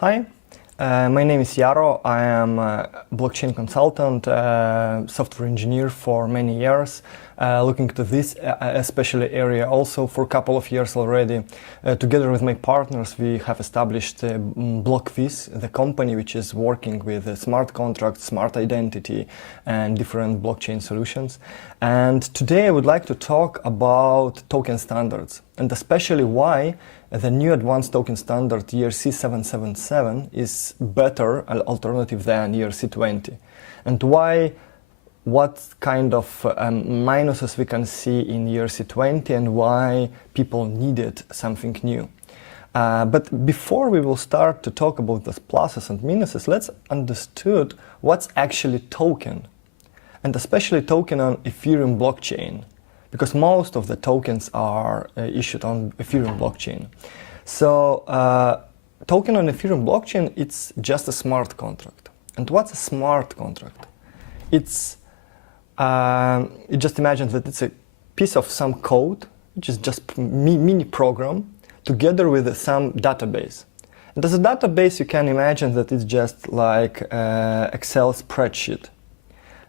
Hi, my name is Yaro. I am a blockchain consultant, software engineer for many years, looking to this especially area also for a couple of years already. Together with my partners, we have established BlockVis, the company which is working with smart contracts, smart identity, and different blockchain solutions. And today I would like to talk about token standards, and especially why the new advanced token standard ERC777 is better alternative than ERC20, and what kind of minuses we can see in ERC20 and why people needed something new. But before we will start to talk about the pluses and minuses, let's understand what's actually token, and especially token on Ethereum blockchain, because most of the tokens are issued on Ethereum blockchain. So token on Ethereum blockchain, it's just a smart contract. And what's a smart contract? It's you just imagine that it's a piece of some code, which is just mini program together with some database. And as a database, you can imagine that it's just like Excel spreadsheet.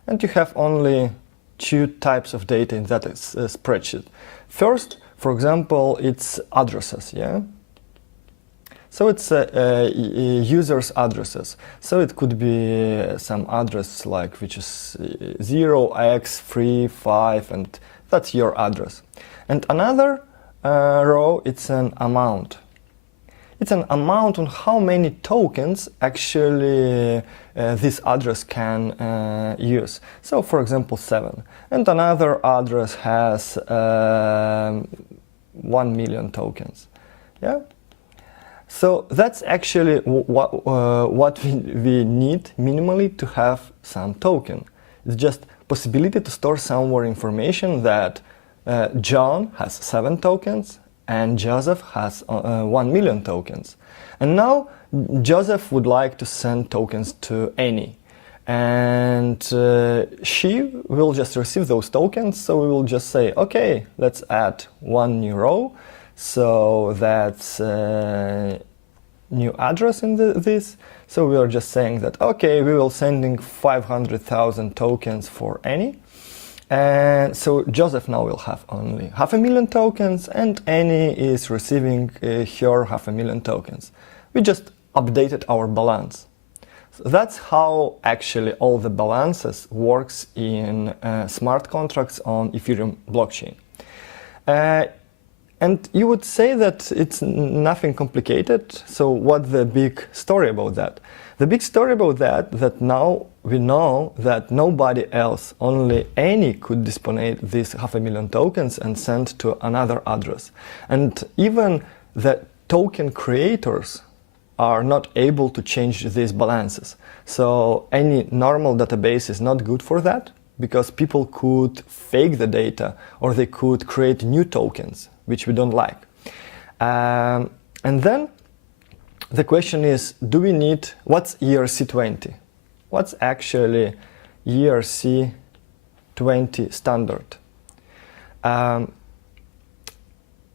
And you have only two types of data in that spreadsheet. First, for example, it's addresses, yeah? So it's users' addresses. So it could be some address like which is 0x35, and that's your address. And another row, it's an amount. It's an amount on how many tokens actually this address can use. So, for example, 7. And another address has 1 million tokens. Yeah. So that's actually what we need minimally to have some token. It's just possibility to store somewhere information that John has 7 tokens and Joseph has 1 million tokens. And now Joseph would like to send tokens to Annie. And she will just receive those tokens, so we will just say, okay, let's add one new row. So that's new address in this. So we are just saying that, okay, we will sending 500,000 tokens for Annie. And so Joseph now will have only 500,000 tokens, and Annie is receiving her 500,000 tokens. We just updated our balance. So that's how actually all the balances works in smart contracts on Ethereum blockchain. And you would say that it's nothing complicated. So what's the big story about that? The big story about that now we know that nobody else, only Annie, could display these 500,000 tokens and send to another address. And even the token creators are not able to change these balances. So any normal database is not good for that, because people could fake the data or they could create new tokens, which we don't like. And then the question is, do we need, what's ERC20? What's actually ERC20 standard?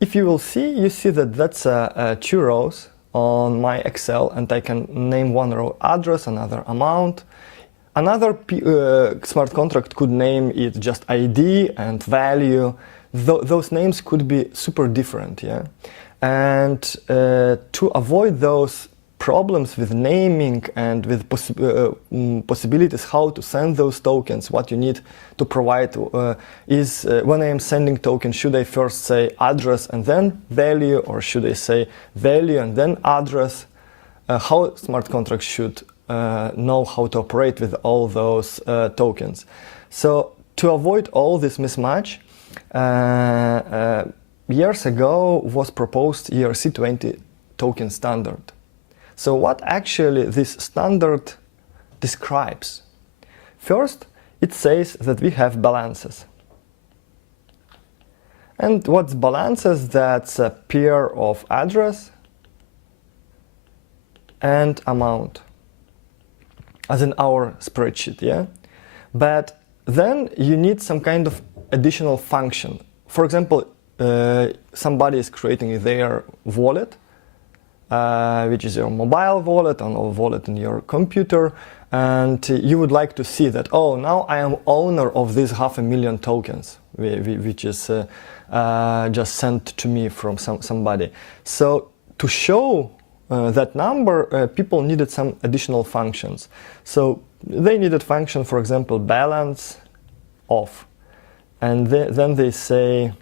If you will see, you see that that's 2 rows on my Excel, and I can name one row address, another amount. Another smart contract could name it just ID and value. Those names could be super different, yeah? And to avoid those problems with naming and with possibilities how to send those tokens, what you need to provide is when I am sending tokens, should I first say address and then value, or should I say value and then address? How smart contracts should know how to operate with all those tokens. So to avoid all this mismatch, years ago was proposed ERC20 token standard. So what actually this standard describes? First, it says that we have balances. And what's balances? That's a pair of address and amount, as in our spreadsheet, yeah? But then you need some kind of additional function. For example, somebody is creating their wallet which is your mobile wallet or wallet in your computer, and you would like to see that, oh, now I am owner of these 500,000 tokens, which is just sent to me from somebody. So to show that number, people needed some additional functions. So they needed function, for example, balance of, and then they say,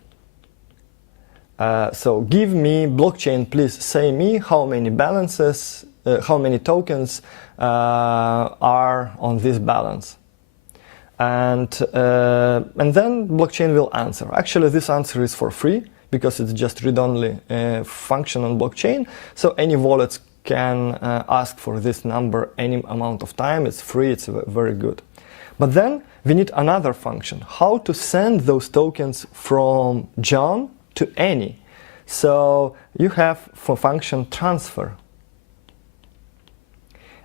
so give me blockchain, please say me how many balances, how many tokens are on this balance. And then blockchain will answer. Actually, this answer is for free because it's just read-only function on blockchain. So any wallets can ask for this number any amount of time. It's free, it's very good. But then we need another function, how to send those tokens from John to any. So you have for function transfer.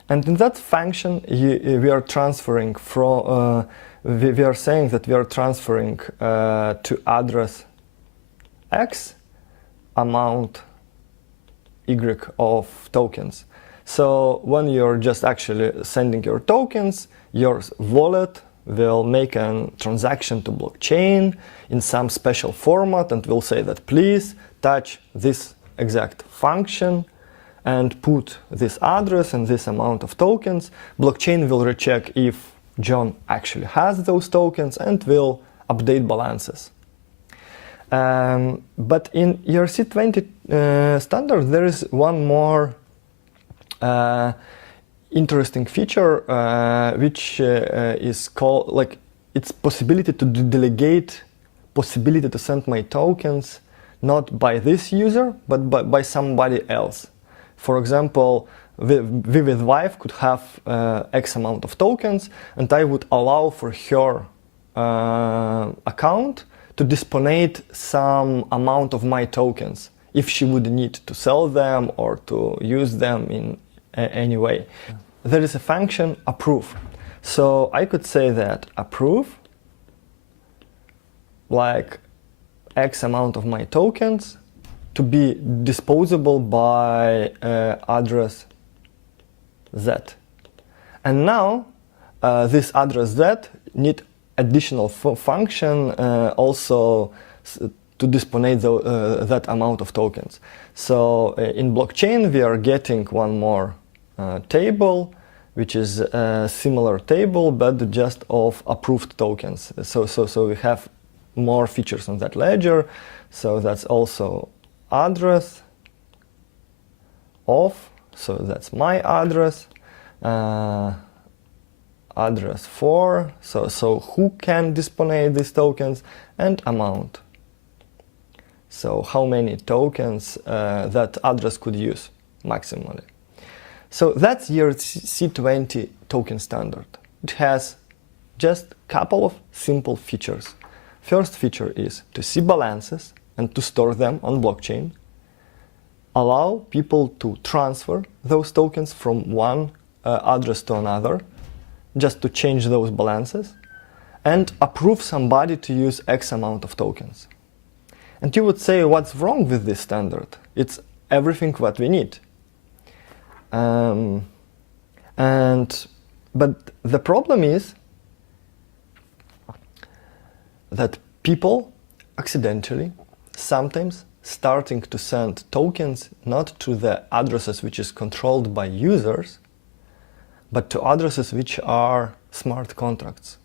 And in that function, we are transferring from, we are saying that we are transferring to address X amount Y of tokens. So when you're just actually sending your tokens, your wallet will make a transaction to blockchain in some special format and will say that please touch this exact function and put this address and this amount of tokens. Blockchain will recheck if John actually has those tokens and will update balances. But in ERC20 standard, there is one more interesting feature, which is called, like, it's possibility to delegate possibility to send my tokens not by this user, but by somebody else. For example, Vivid Wife could have X amount of tokens, and I would allow for her account to disponate some amount of my tokens if she would need to sell them or to use them in any way. There is a function approve. So I could say that approve, like X amount of my tokens to be disposable by address Z. And now this address Z need additional function also to disponate that amount of tokens. So in blockchain we are getting one more table, which is a similar table but just of approved tokens. So we have more features on that ledger. So that's also address of, so that's my address, address for, so who can disponate these tokens, and amount. So how many tokens that address could use maximally. So that's ERC20 token standard. It has just a couple of simple features. First feature is to see balances and to store them on blockchain, allow people to transfer those tokens from one address to another, just to change those balances, and approve somebody to use X amount of tokens. And you would say, what's wrong with this standard? It's everything what we need. But the problem is that people accidentally sometimes starting to send tokens not to the addresses which is controlled by users, but to addresses which are smart contracts.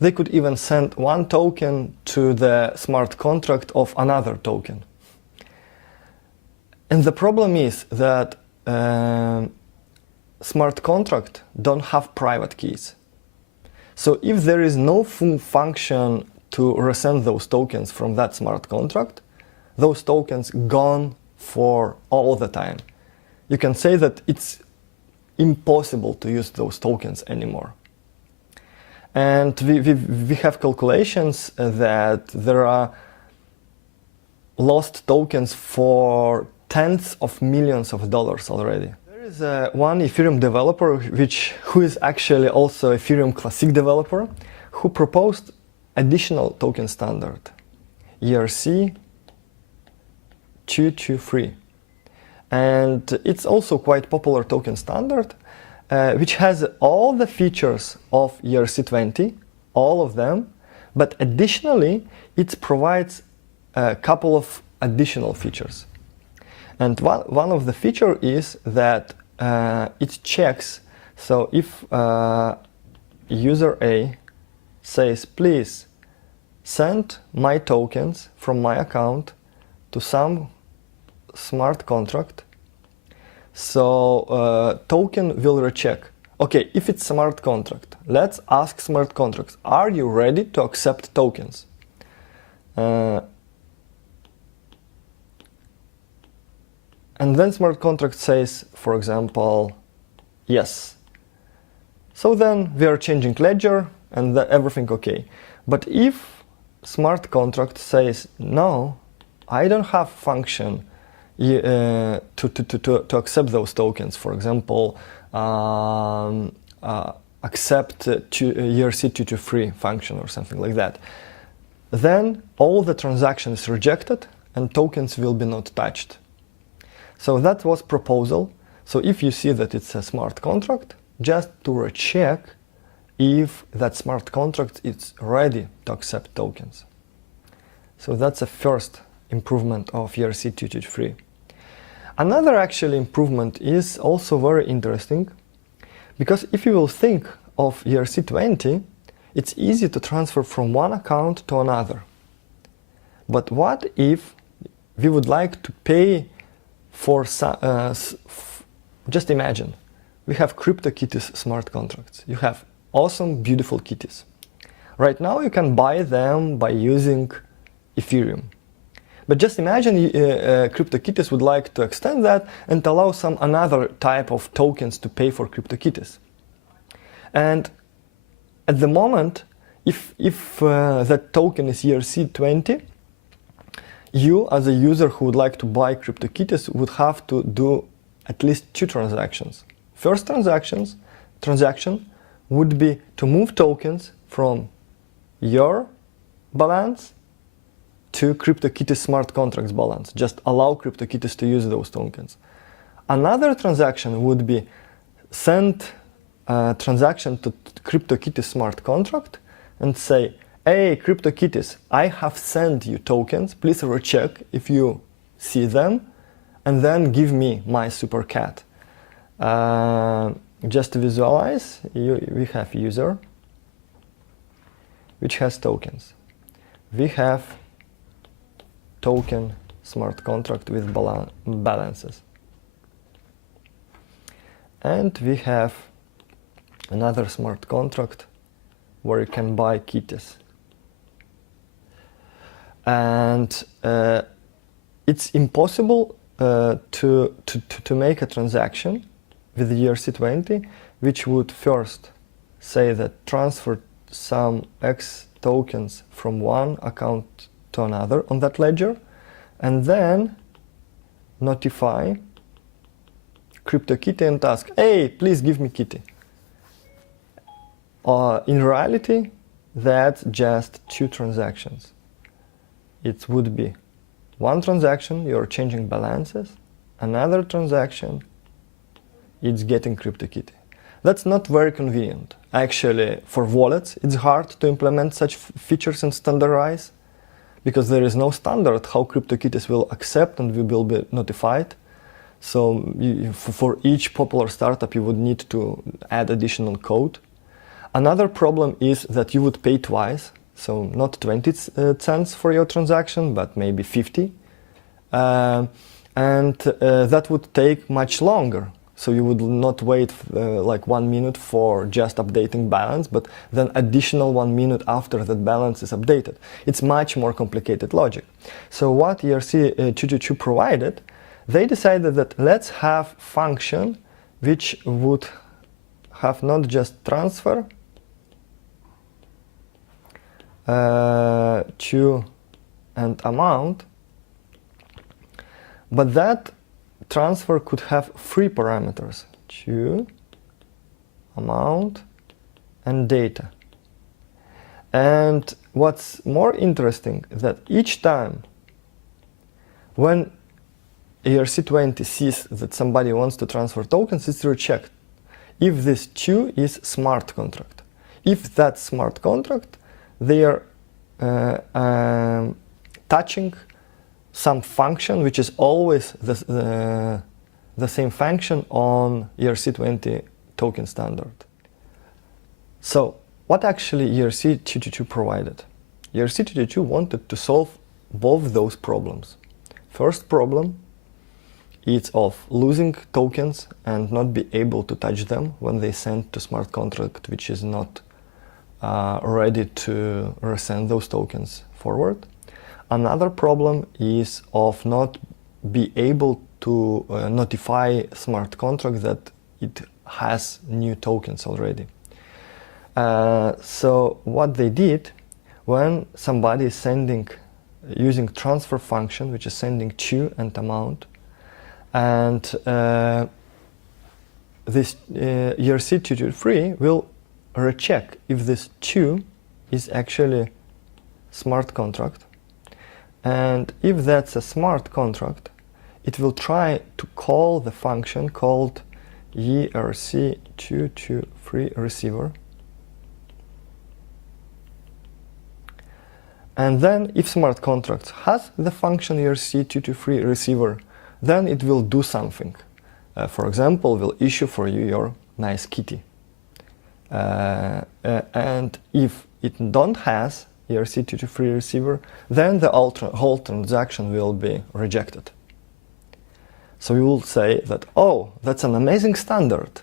They could even send one token to the smart contract of another token. And the problem is that smart contract don't have private keys. So if there is no full function to resend those tokens from that smart contract, those tokens gone for all the time. You can say that it's impossible to use those tokens anymore. And we have calculations that there are lost tokens for tens of millions of dollars already. There is one Ethereum developer who is actually also Ethereum Classic developer, who proposed additional token standard, ERC223. and it's also quite popular token standard, which has all the features of ERC20, all of them, but additionally it provides a couple of additional features. And one of the features is that it checks, so if user A says, please send my tokens from my account to some smart contract, so token will recheck. Okay, if it's smart contract, let's ask smart contracts, are you ready to accept tokens? And then smart contract says, for example, yes. So then we are changing ledger and everything okay. But if smart contract says, no, I don't have function to accept those tokens, for example, accept ERC223 function or something like that, then all the transactions rejected and tokens will be not touched. So that was proposal. So if you see that it's a smart contract, just to recheck if that smart contract is ready to accept tokens. So that's a first improvement of ERC223. Another actually improvement is also very interesting, because if you will think of ERC20, it's easy to transfer from one account to another. But what if we would like to pay for just imagine, we have CryptoKitties smart contracts. You have awesome, beautiful kitties. Right now you can buy them by using Ethereum. But just imagine CryptoKitties would like to extend that and allow some another type of tokens to pay for CryptoKitties. And at the moment, if that token is ERC20, you as a user who would like to buy CryptoKitties would have to do at least 2 transactions. First transaction would be to move tokens from your balance to CryptoKitties smart contracts balance. Just allow CryptoKitties to use those tokens. Another transaction would be send a transaction to CryptoKitties smart contract and say, hey, CryptoKitties, I have sent you tokens. Please recheck if you see them, and then give me my super cat. Just to visualize, we have user, which has tokens. We have token smart contract with balances. And we have another smart contract where you can buy kitties. And it's impossible to make a transaction with the ERC20, which would first say that transfer some X tokens from one account to another on that ledger, and then notify CryptoKitty and ask, hey, please give me kitty. In reality, that's just 2 transactions. It would be one transaction, you're changing balances, another transaction, it's getting CryptoKitty. That's not very convenient. Actually, for wallets, it's hard to implement such features and standardize, because there is no standard how CryptoKitties will accept and we will be notified. So for each popular startup, you would need to add additional code. Another problem is that you would pay twice, so not 20 cents for your transaction, but maybe 50. And that would take much longer. So you would not wait like 1 minute for just updating balance, but then additional 1 minute after that balance is updated. It's much more complicated logic. So what ERC222 provided, they decided that let's have function which would have not just transfer to and amount, but that transfer could have 3 parameters: to, amount, and data. And what's more interesting, that each time when ERC20 sees that somebody wants to transfer tokens, it's rechecked if this 2 is smart contract. If that's smart contract, they are touching some function which is always the same function on ERC20 token standard. So what actually ERC222 provided? ERC222 wanted to solve both those problems. First problem is of losing tokens and not be able to touch them when they send to smart contract which is not ready to resend those tokens forward. Another problem is of not be able to notify smart contract that it has new tokens already. So what they did, when somebody is sending using transfer function, which is sending 2 and amount, and this ERC223 will recheck if this 2 is actually smart contract. And if that's a smart contract, it will try to call the function called ERC223 receiver. And then if smart contract has the function ERC223 receiver, then it will do something. For example, will issue for you your nice kitty. And if it don't has ERC223 receiver, then the whole transaction will be rejected. So you will say that, oh, that's an amazing standard.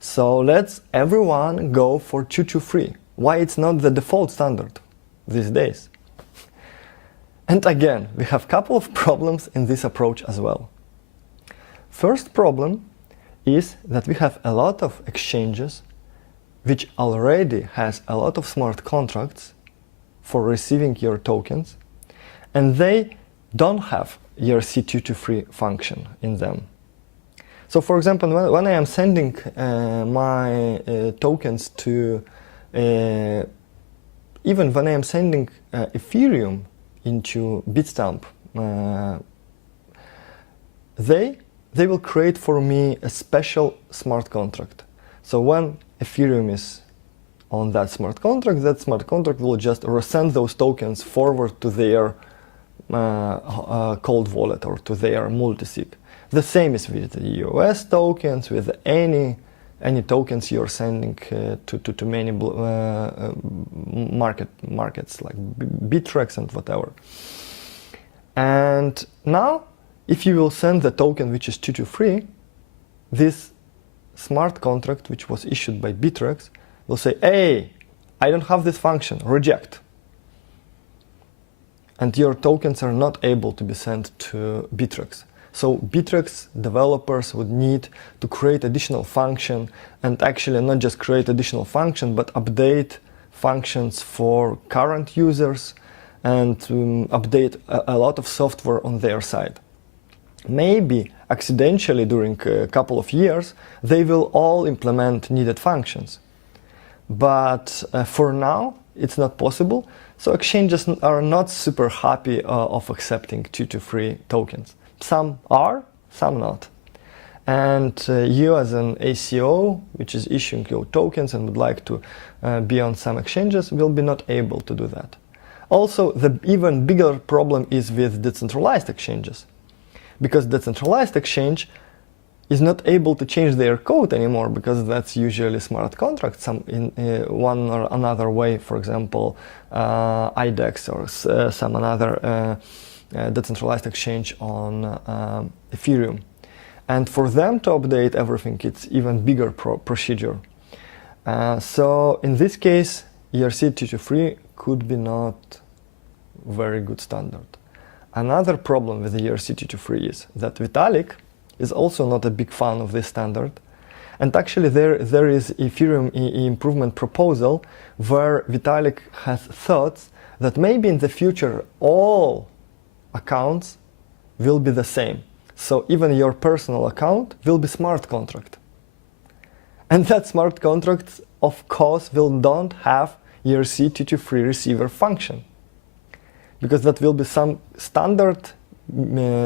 So let's everyone go for 223. Why it's not the default standard these days? And again, we have a couple of problems in this approach as well. First problem is that we have a lot of exchanges which already has a lot of smart contracts for receiving your tokens, and they don't have ERC223 function in them. So for example, when I am sending my tokens to, even when I am sending Ethereum into Bitstamp, they will create for me a special smart contract. So when Ethereum is on that smart contract will just resend those tokens forward to their cold wallet or to their multisig. The same is with the US tokens, with any tokens you're sending to many markets like Bittrex and whatever. And now, if you will send the token which is 223, this smart contract which was issued by Bittrex will say, hey, I don't have this function, reject. And your tokens are not able to be sent to Bittrex. So Bittrex developers would need to create additional function, and actually not just create additional function, but update functions for current users and update a lot of software on their side. Maybe accidentally during a couple of years, they will all implement needed functions. But for now, it's not possible. So exchanges are not super happy of accepting 223 tokens. Some are, some not. And you as an ACO, which is issuing your tokens and would like to be on some exchanges, will be not able to do that. Also, the even bigger problem is with decentralized exchanges. Because decentralized exchange is not able to change their code anymore, because that's usually smart contracts in one or another way, for example, IDEX or some another decentralized exchange on Ethereum. And for them to update everything, it's even bigger procedure. So in this case, ERC223 could be not very good standard. Another problem with the ERC223 is that Vitalik is also not a big fan of this standard. And actually there is Ethereum improvement proposal where Vitalik has thoughts that maybe in the future all accounts will be the same. So even your personal account will be smart contract. And that smart contract, of course, don't have ERC223 receiver function. Because that will be some standard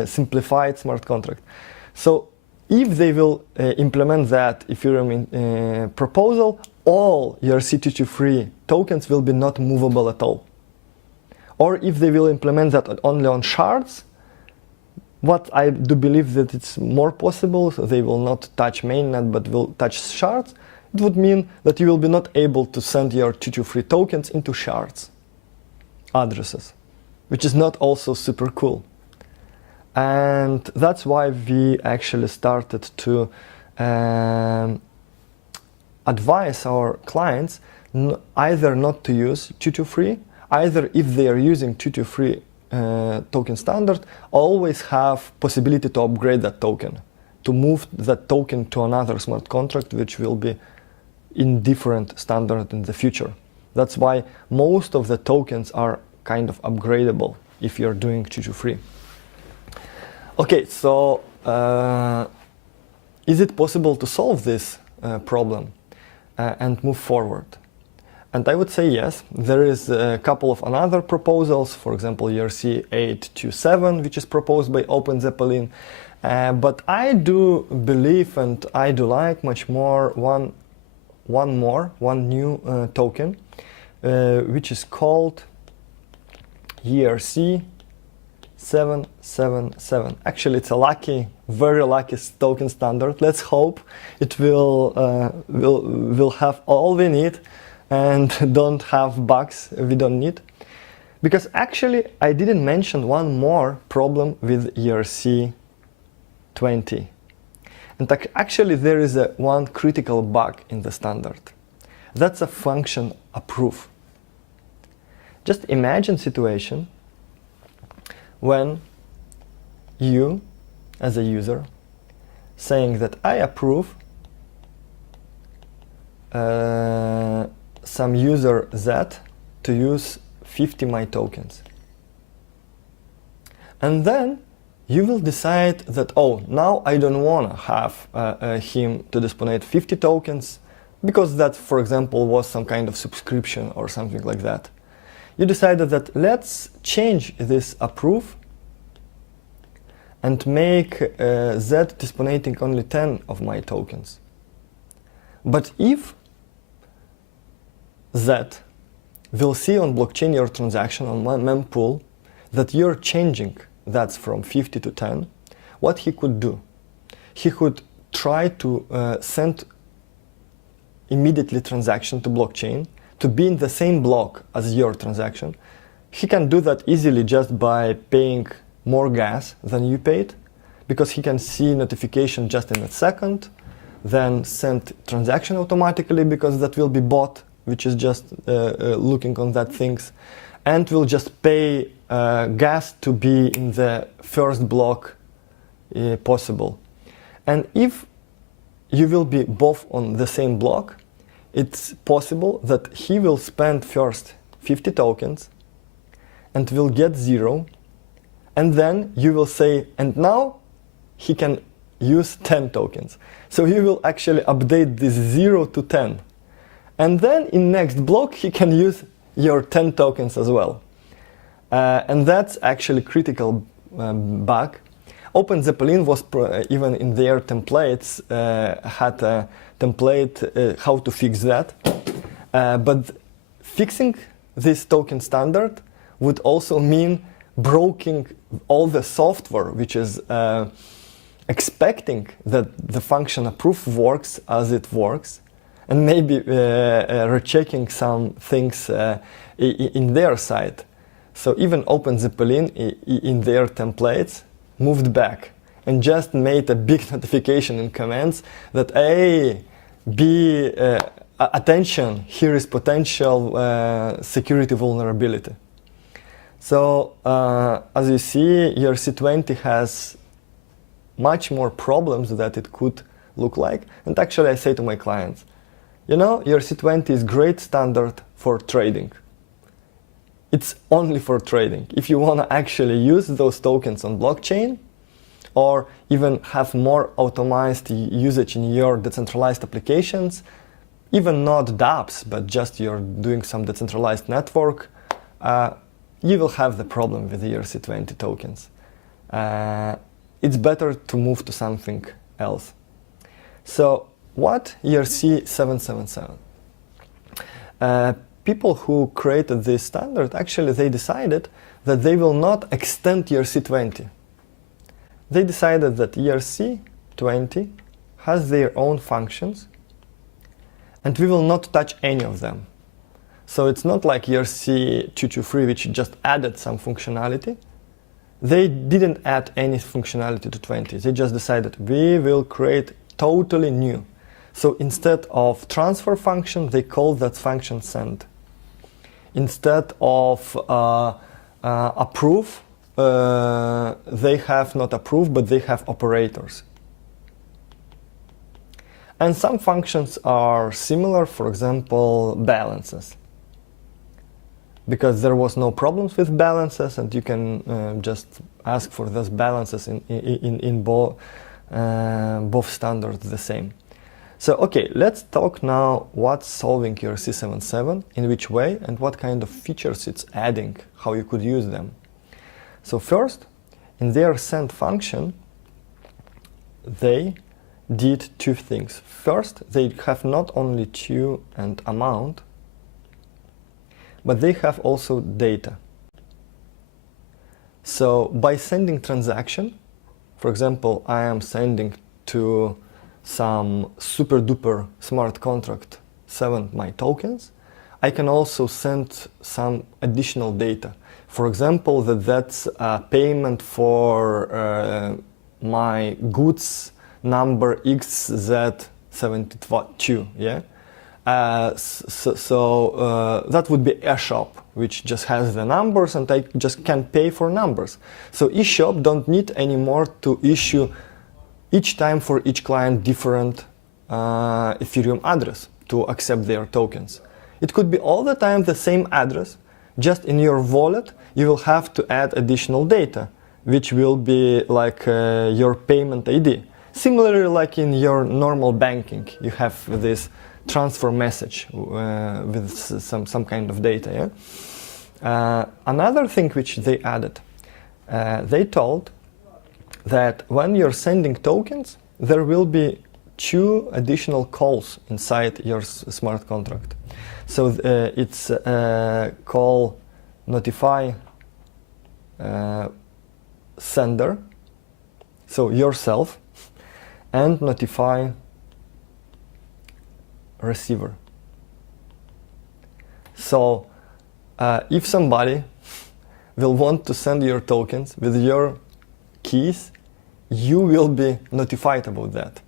simplified smart contract. So if they will implement that Ethereum proposal, all ERC223 tokens will be not movable at all. Or if they will implement that only on shards, what I do believe that it's more possible, so they will not touch mainnet but will touch shards, it would mean that you will be not able to send your 223 tokens into shards addresses, which is not also super cool. And that's why we actually started to advise our clients either not to use 223, either if they are using 223 token standard, always have possibility to upgrade that token, to move that token to another smart contract which will be in different standard in the future. That's why most of the tokens are kind of upgradable if you're doing 223. Okay, so is it possible to solve this problem and move forward? And I would say yes. There is a couple of another proposals, for example, ERC827, which is proposed by OpenZeppelin. But I do believe and I do like much more one new token, which is called ERC777. Actually, it's a very lucky token standard. Let's hope it will have all we need and don't have bugs we don't need. Because actually, I didn't mention one more problem with ERC20. And actually, there is one critical bug in the standard. That's a function approve. Just imagine a situation when you, as a user, saying that I approve some user Z to use 50 my tokens. And then you will decide that, oh, now I don't want to have him to disponate 50 tokens because that, for example, was some kind of subscription or something like that. You decided that let's change this approve and make Z disponating only 10 of my tokens. But if Z will see on blockchain your transaction on my mempool that you're changing that's from 50 to 10, what he could do? He could try to send immediately transaction to blockchain to be in the same block as your transaction. He can do that easily just by paying more gas than you paid, because he can see notification just in a second, then send transaction automatically because that will be bot, which is just looking on that things, and will just pay gas to be in the first block possible. And if you will be both on the same block, it's possible that he will spend first 50 tokens and will get 0, and then you will say, and now he can use 10 tokens. So he will actually update this 0 to 10. And then in next block, he can use your 10 tokens as well. And that's actually critical bug. OpenZeppelin was even in their templates had a template how to fix that. But fixing this token standard would also mean breaking all the software, which is expecting that the function approve works as it works, and maybe rechecking some things in their side. So even OpenZeppelin in their templates moved back and just made a big notification in comments that, hey, be attention, here is potential security vulnerability. So as you see, ERC20 has much more problems that it could look like. And actually I say to my clients, you know, ERC20 is great standard for trading. It's only for trading. If you want to actually use those tokens on blockchain, or even have more automated usage in your decentralized applications, even not dApps, but just you're doing some decentralized network, you will have the problem with the ERC20 tokens. it's better to move to something else. So what ERC777? People who created this standard, actually they decided that they will not extend ERC20. They decided that ERC20 has their own functions and we will not touch any of them. So it's not like ERC223, which just added some functionality. They didn't add any functionality to 20. They just decided we will create totally new. So instead of transfer function, they call that function send. Instead of approve, they have not approve, but they have operators. And some functions are similar, for example, balances. Because there was no problems with balances, and you can just ask for those balances in both standards the same. So okay, let's talk now what's solving ERC77, in which way, and what kind of features it's adding, how you could use them. So first, in their send function, they did two things. First, they have not only to and amount, but they have also data. So by sending transaction, for example, I am sending to some super duper smart contract 7 my tokens, I can also send some additional data. For example, that's a payment for my goods number XZ72, yeah? That would be a shop which just has the numbers and I just can pay for numbers. So eShop don't need anymore to issue each time for each client different Ethereum address to accept their tokens. It could be all the time the same address, just in your wallet you will have to add additional data, which will be like your payment ID. Similarly, like in your normal banking, you have this transfer message with some kind of data. Yeah? Another thing which they added, they told that when you're sending tokens, there will be 2 additional calls inside your smart contract. So it's call notify sender, so yourself, and notify receiver. So if somebody will want to send your tokens with your keys, you will be notified about that.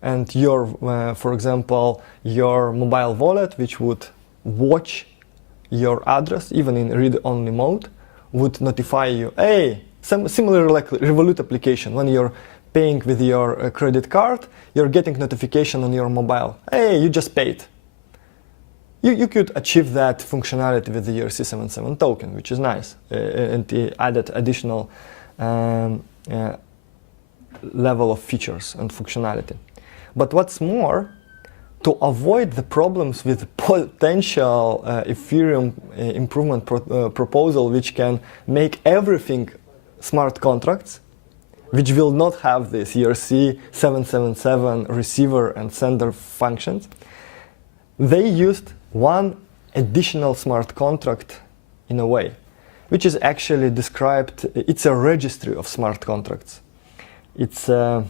And your, for example, your mobile wallet, which would watch your address, even in read-only mode, would notify you, hey, similar like Revolut application, when you're paying with your credit card, you're getting notification on your mobile. Hey, you just paid. You could achieve that functionality with the ERC77 token, which is nice, and it added additional level of features and functionality. But what's more, to avoid the problems with potential Ethereum improvement proposal, which can make everything smart contracts, which will not have this ERC777 receiver and sender functions, they used one additional smart contract in a way, which is actually described, it's a registry of smart contracts. It's a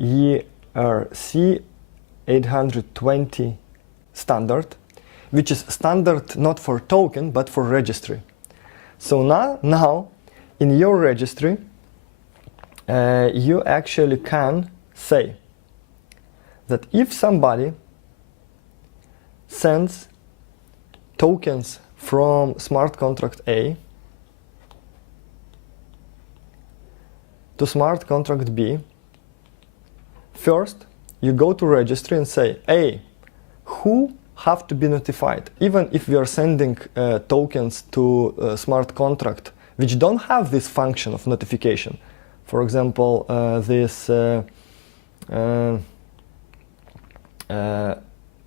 ERC820 standard, which is standard not for token, but for registry. So now in your registry, you actually can say that if somebody sends tokens from smart contract A to smart contract B, first you go to registry and say, hey, who have to be notified? Even if we are sending tokens to a smart contract which don't have this function of notification. For example,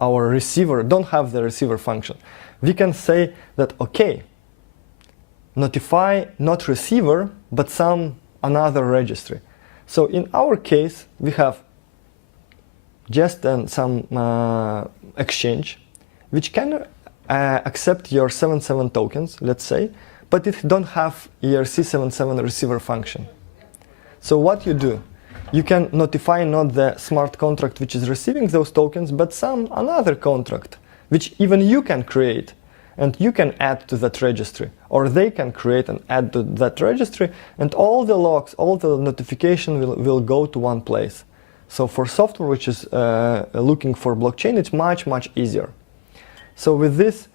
our receiver don't have the receiver function. We can say that, okay, notify not receiver, but some another registry. So in our case, we have just some exchange, which can accept your 77 tokens, let's say, but it don't have ERC77 receiver function. So what you do? You can notify not the smart contract which is receiving those tokens, but some another contract, which even you can create, and you can add to that registry, or they can create and add to that registry, and all the logs, all the notification will go to one place. So for software which is looking for blockchain, it's much easier. So with this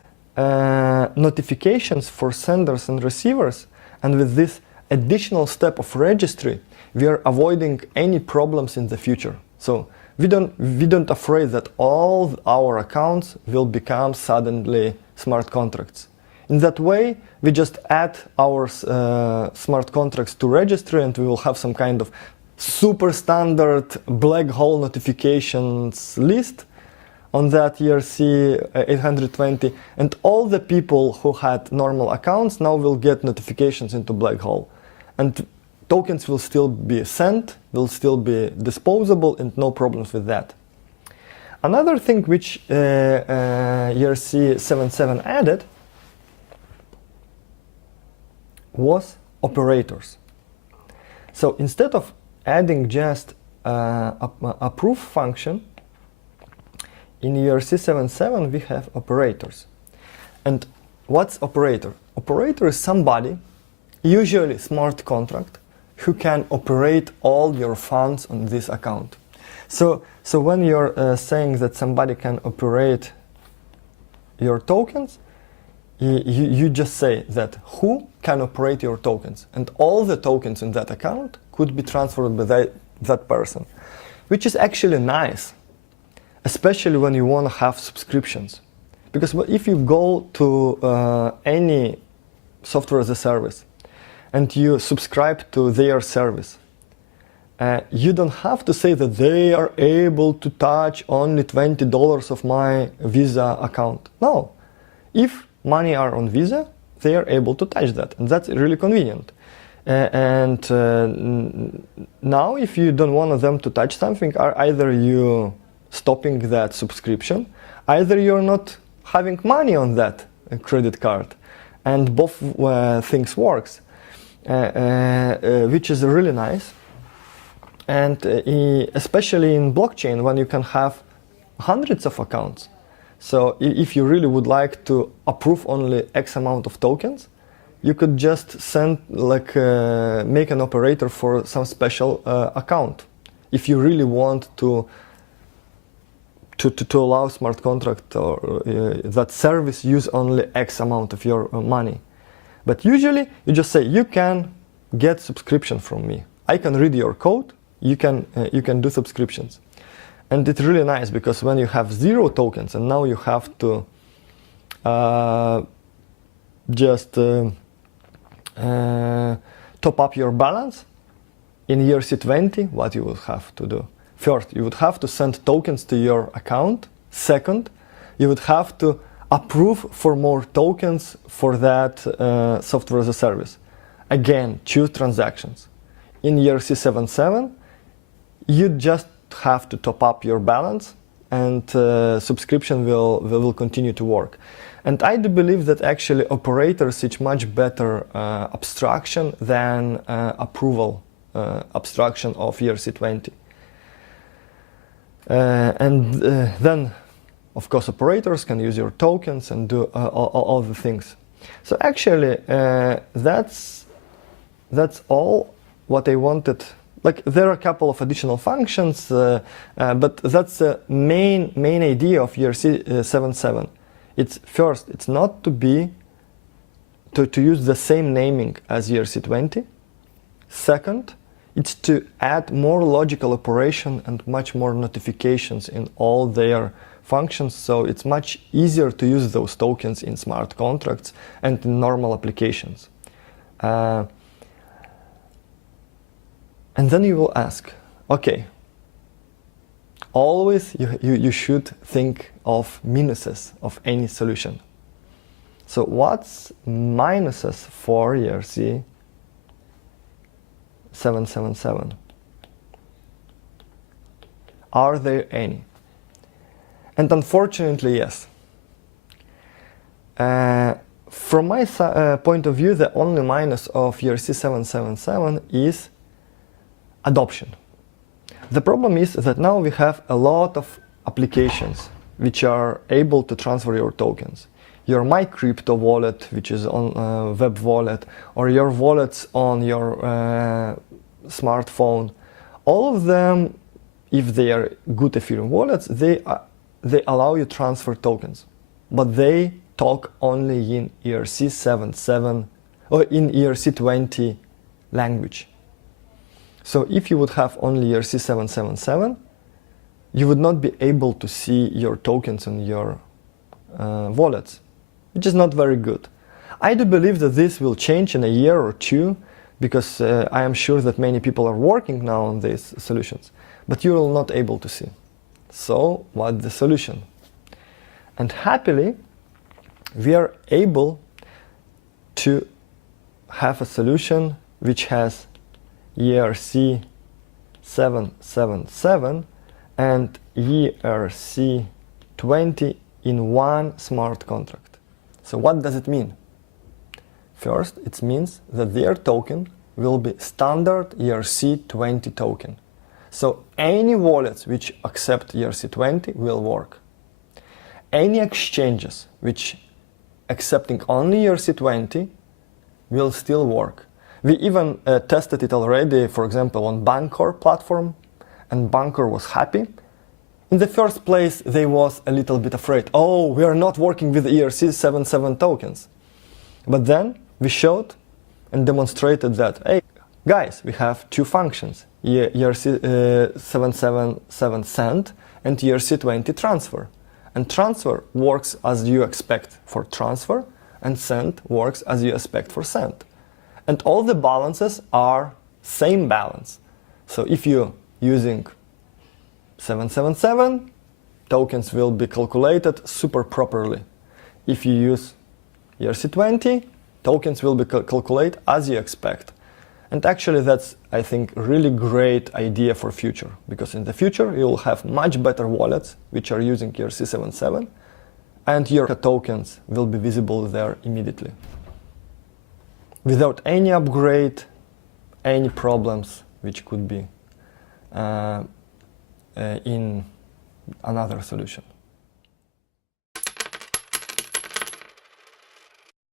notifications for senders and receivers, and with this additional step of registry, we are avoiding any problems in the future. So we don't afraid that all our accounts will become suddenly smart contracts. In that way, we just add our smart contracts to registry, and we will have some kind of super standard black hole notifications list on that ERC820, and all the people who had normal accounts now will get notifications into black hole. And tokens will still be sent, will still be disposable, and no problems with that. Another thing which ERC77 added was operators. So instead of adding just a proof function, in ERC77 we have operators. And what's operator? Operator is somebody, usually smart contract, who can operate all your funds on this account. So when you're saying that somebody can operate your tokens, you just say that who can operate your tokens, and all the tokens in that account could be transferred by that person, which is actually nice, especially when you want to have subscriptions. Because if you go to any software as a service and you subscribe to their service, you don't have to say that they are able to touch only $20 of my Visa account. No. If money are on Visa, they are able to touch that, and that's really convenient. Now if you don't want them to touch something, either you stopping that subscription, either you're not having money on that credit card, and both things works, which is really nice. And especially in blockchain, when you can have hundreds of accounts. So if you really would like to approve only X amount of tokens, you could just send, make an operator for some special account. If you really want to allow smart contract or that service use only X amount of your money. But usually you just say, you can get subscription from me. I can read your code, you can do subscriptions. And it's really nice, because when you have 0 tokens and now you have to just top up your balance, in ERC20, what you will have to do? First, you would have to send tokens to your account. Second, you would have to approve for more tokens for that software as a service. Again, choose transactions. In ERC77, you just have to top up your balance, and subscription will continue to work. And I do believe that actually operators is much better abstraction than approval abstraction of ERC20. Then, of course, operators can use your tokens and do all the things. So actually, that's all what I wanted. There are a couple of additional functions, but that's the main idea of ERC77. It's first, it's not to use the same naming as ERC20. Second, it's to add more logical operation and much more notifications in all their functions, so it's much easier to use those tokens in smart contracts and in normal applications. And then you will ask, okay, always you should think of minuses of any solution. So what's minuses for ERC777? Are there any? And unfortunately, yes. From my point of view, the only minus of ERC777 is adoption. The problem is that now we have a lot of applications which are able to transfer your tokens. Your MyCrypto wallet, which is on web wallet, or your wallets on your smartphone, all of them, if they are good Ethereum wallets, they allow you to transfer tokens, but they talk only in ERC77 or in ERC20 language. So if you would have only ERC777, you would not be able to see your tokens in your wallets, which is not very good. I do believe that this will change in a year or two, because I am sure that many people are working now on these solutions, but you will not able to see. So what's the solution? And happily, we are able to have a solution which has ERC777 and ERC20 in one smart contract. So what does it mean? First, it means that their token will be standard ERC20 token. So any wallets which accept ERC20 will work. Any exchanges which accepting only ERC20 will still work. We even tested it already, for example, on Bancor platform, and Bancor was happy. In the first place, they was a little bit afraid. Oh, we are not working with ERC77 tokens. But then we showed and demonstrated that, hey, guys, we have two functions, ERC777 send and ERC20 transfer. And transfer works as you expect for transfer, and send works as you expect for send. And all the balances are same balance. So if you're using 777, tokens will be calculated super properly. If you use ERC20, tokens will be calculated as you expect. And actually that's, I think, really great idea for future, because in the future you'll have much better wallets which are using ERC77, and your tokens will be visible there immediately, without any upgrade, any problems which could be in another solution.